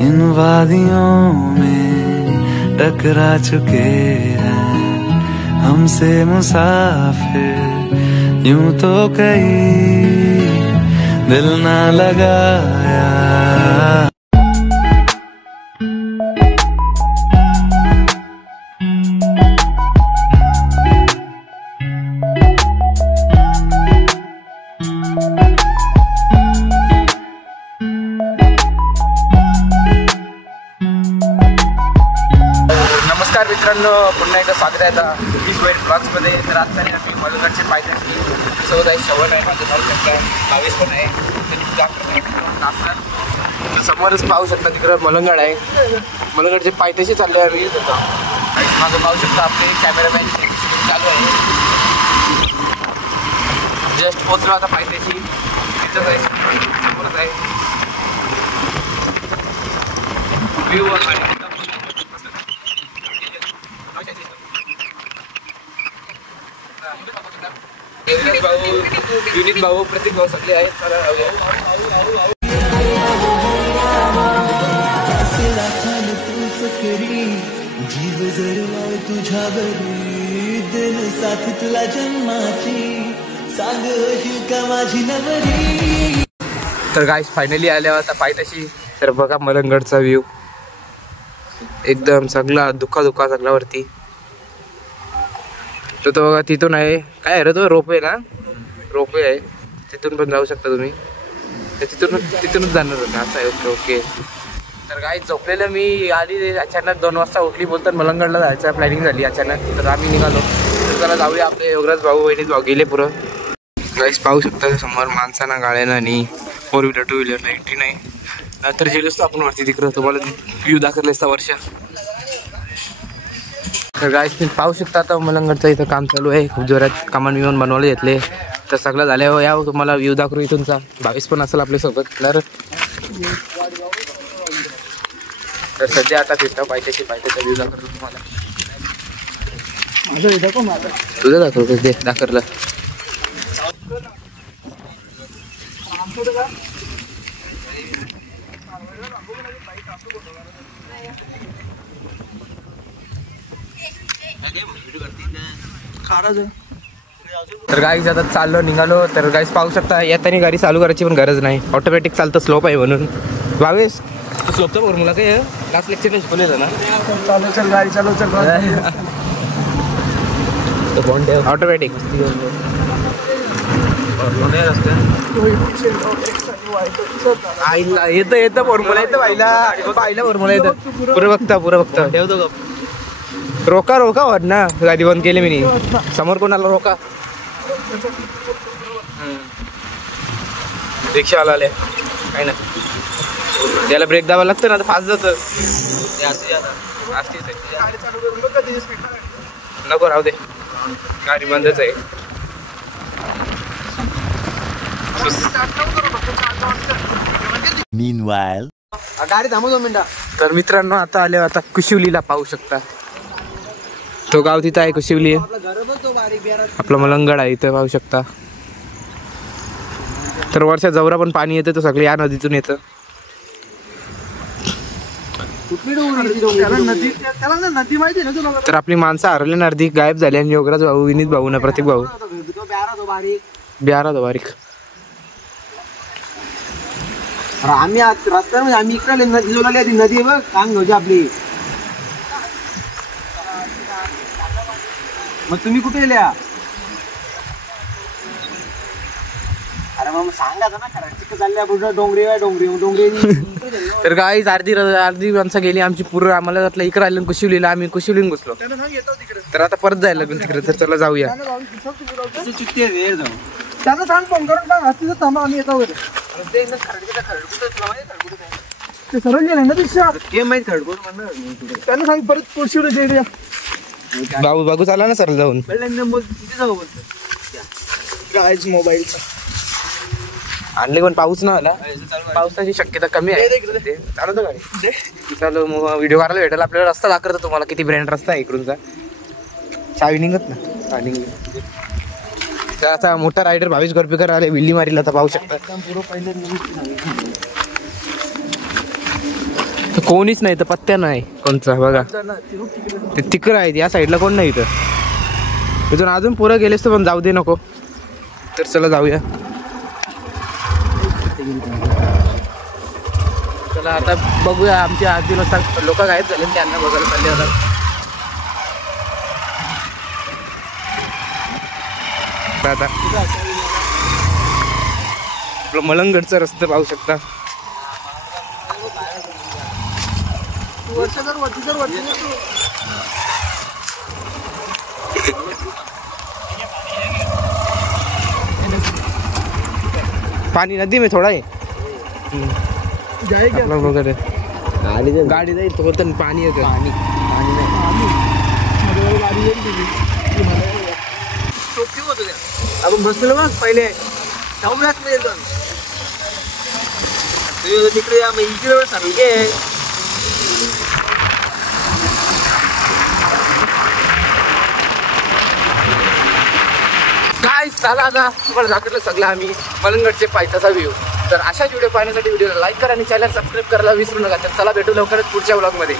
In वादियों में टकरा चुके हैं हमसे मुसाफिर, यूं तो कहीं दिल ना लगाया। नमस्कार मित्रांनो, पुन्हा एकदा स्वागत आहे आता ब्लॉग्समध्ये. तर आज आम्ही मलंगडचे पायथ्याशी सोबत आहे. श्रवण आहे, माझं पाहू शकता, 22 पण आहे. तर समोरच पाहू शकता तिकडं मलंगड आहे. मलंगडचे पायथ्याशी चालले आम्ही. माझं पाहू शकता आपले कॅमेरामॅन चालू आहे. जस्ट पोचलो आता पायथ्याशी. तिथंच आहे, समोरच आहे व्ह्यू. भाऊ, युनित भाऊ, प्रतीक भाऊ सगळे आहेत. जीव जर तुझ्यावरी दिन साथ तुला जन्माची सांग का माझी नवरी. तर गाईस फायनली आल्यावर आता पायथ्याशी. तर बघा मलंगडचा व्ह्यू एकदम सगळा धुका सगळ्यावरती. तो बघा तिथून आहे, काय आहे रे तो, रोपवे ना, रोपवे आहे. तिथून पण जाऊ शकता तुम्ही. तिथूनच जाणार होता असं आहे. Okay okay. तर काही झोपलेलं मी आली अचानक 2 वाजता उठली, बोलतात मलंगडला जायचं प्लॅनिंग झाली अचानक. तर आम्ही निघालो. तर त्याला जाऊया. आपले योगराज भाऊ, वहिनीत भाऊ गेले पुरं. गाईस पाहू शकता समोर माणसांना, गाड्यांना आणि 4 व्हीलर 2 व्हीलरला एंट्री नाही. नंतर गेलोच आपण वरती तिकडं, तुम्हाला व्ह्यू दाखवले असता वर्षा. तर गाईस तुम्ही पाहू शकता आता मलंगडचं इथं काम चालू आहे. खूप जोरात कामान विमान बनवले घेतले. तर सगळं झाल्यावर या तुम्हाला व्ह्यू दाखवू इथूनचा. 22 पण असेल आपल्यासोबत. तर सध्या आता फिरता पायथ्याचा व्ह्यू दाखवतो तुम्हाला. तुझं दाखवतो ते दाखवलं. तर गाईज आता चाललो, निघालो. तर गाईज पाहू शकता येताना गाडी चालू करायची पण गरज नाही, ऑटोमॅटिक चालतं. स्लोप आहे म्हणून. 22 स्लोपचा फॉर्म्युला काय आहे, लास्ट लेक्चरला शिकवलेलं ना. चल गाडी चालव, चल ऑटोमॅटिक येतं फॉर्म्युला येतं. पाहिला फॉर्म्युला येतं. पुरं बघता ठेवतो का. रोका वर ना, गाडी बंद केली मी. समोर कोणाला रोका. रिक्षावाला आले काय ना, त्याला ब्रेक दाबायला लागतं ना, तर फास्ट जातं. नको राहू दे, गाडी बंदच आहे. गाडी थांबव 2 मिनिटं. तर मित्रांनो आता आले, आता कुशिवलीला पाहू शकता. तो गाव तिथं आहे, कुशिवली. आपलं मलंगड आहे इथं पाहू शकता. तर वर्षा जवरा पण पाणी येतं, तो सगळं या नदीतून येतं. तर आपली माणसं हरले ना, अर्धी गायब झाली. आणि योगराज भाऊ, विनीत भाऊ ना, प्रतीक भाऊ बिहारा तो बारीक. आम्ही रस्त्यावर आम्ही इकडे नदी बघ काम घेऊ आपली. मग तुम्ही कुठे गेल्या. अरे मग सांगा ना, चालल्या पुढे डोंगरी. तर गाईच अर्धी माणसं गेली आमची पूर्ण. आम्हाला वाटलं इकडे आलं कुशिवलीला, आम्ही कुशिवलीन घुसलो. तर आता परत जायला लागेल तिकडे. तर चला जाऊया. त्यांना सांग, फोन करून सांग असतील तर थांबा, आम्ही येतो. ते सरळ गेले ना दिशा, त्यांना सांग परत कुशिवली. भाऊ बघू चाला ना सर जाऊन. मोबाईलचा आणले पण पाऊस न आला. पावसाची शक्यता कमी आहे. चालवतो गाडी. चालू व्हिडिओ करायला भेटेल आपल्याला. रस्ता दाखवतो तुम्हाला किती ब्रँड रस्ता आहे इकडूनचा. चावी निघत ना. आता मोठा रायडर 22 गोरपेकर आले विल्ली मारीला. तर पाहू शकता. कोणीच नाही तर पत्त्या नाही कोणचा बघा. ते तिकडं आहेत या साईडला कोण नाही इथं. इथून अजून पुढं गेलेस तर पण जाऊ दे नको. तर चला जाऊया. चला आता बघूया. आमचे 8 दिवस लोक गायब झाले त्यांना बघायला चालले आता. आपलं मलंगडचा रस्ता पाहू शकता. पाणी नदी में थोड़ा है वगैरे गाडी जाईल तो होतं पाणी येतं. पाणी आपण बसलेलो बघ पहिले तिकडे इकडे सांगे. काय चला आता तुम्हाला दाखवलं सगळं आम्ही मलंगडचे पायथ्याचा व्ह्यू. तर अशाच व्हिडिओ पाहण्यासाठी व्हिडिओला लाईक करा आणि चॅनल सबस्क्राईब करायला विसरू नका. तर चला भेटू लवकरच पुढच्या व्लॉगमध्ये.